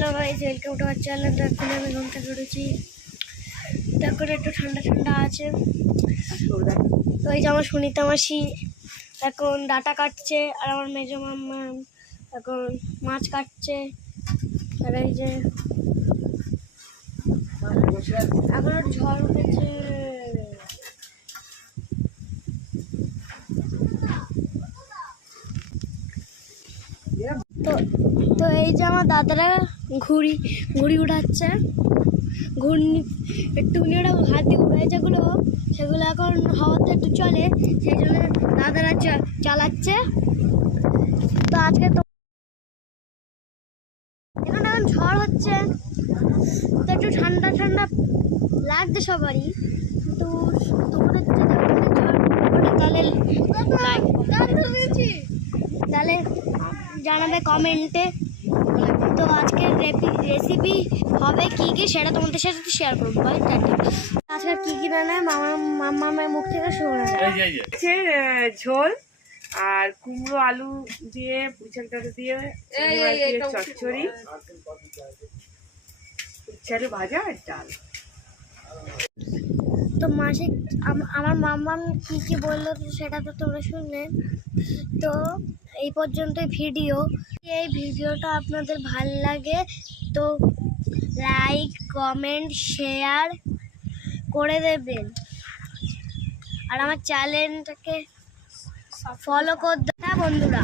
Hello guys, welcome to our channel. তো এখন আমি ঘুম থেকে উঠেছি, তখন একটু ঠান্ডা ঠান্ডা আছে। তো এই যে আমার সুনিতা মাসি এখন ডাটা কাটছে, আর আমার মেজো মাম্মা এখন মাছ কাটছে। আর এই যে এখন একটু ঝড় উঠেছে। তো তো এই যে আমার দাদারা ঘুড়ি উড়াচ্ছে। ঘূর্ণি একটুখানি ওরা হাত দিয়ে উড়ে যেগুলো, সেগুলো এখন হাওয়াতে একটু চলে, সেই জন্য দাদারা চালাচ্ছে। তো আজকে তো এখানে এখন ঝড় হচ্ছে, তো একটু ঠান্ডা ঠান্ডা লাগছে সবারই। কিন্তু তোমাদের যদি ঝড় ওঠে তাহলে জানাবে কমেন্টে। তো আজকের রেসিপি হবে কি সেটা তোমাদের সাথে শেয়ার করবো। আজকে কি রান্না মামার মুখ থেকে শোনা ঝোল আর কুমড়ো আলু দিয়ে পুঁইশাক ডাঁটা দিয়ে চচ্চড়ি, উচ্ছে আলু ভাজা আর ডাল। তো মাসে আমার মাম্মাম কি বললো সেটা তো তোমরা শুনলে। তো এই পর্যন্তই ভিডিও। এই ভিডিওটা আপনাদের ভাল লাগে তো লাইক, কমেন্ট, শেয়ার করে দেবেন, আর আমার চ্যানেলটাকে ফলো করে দেবেন বন্ধুরা।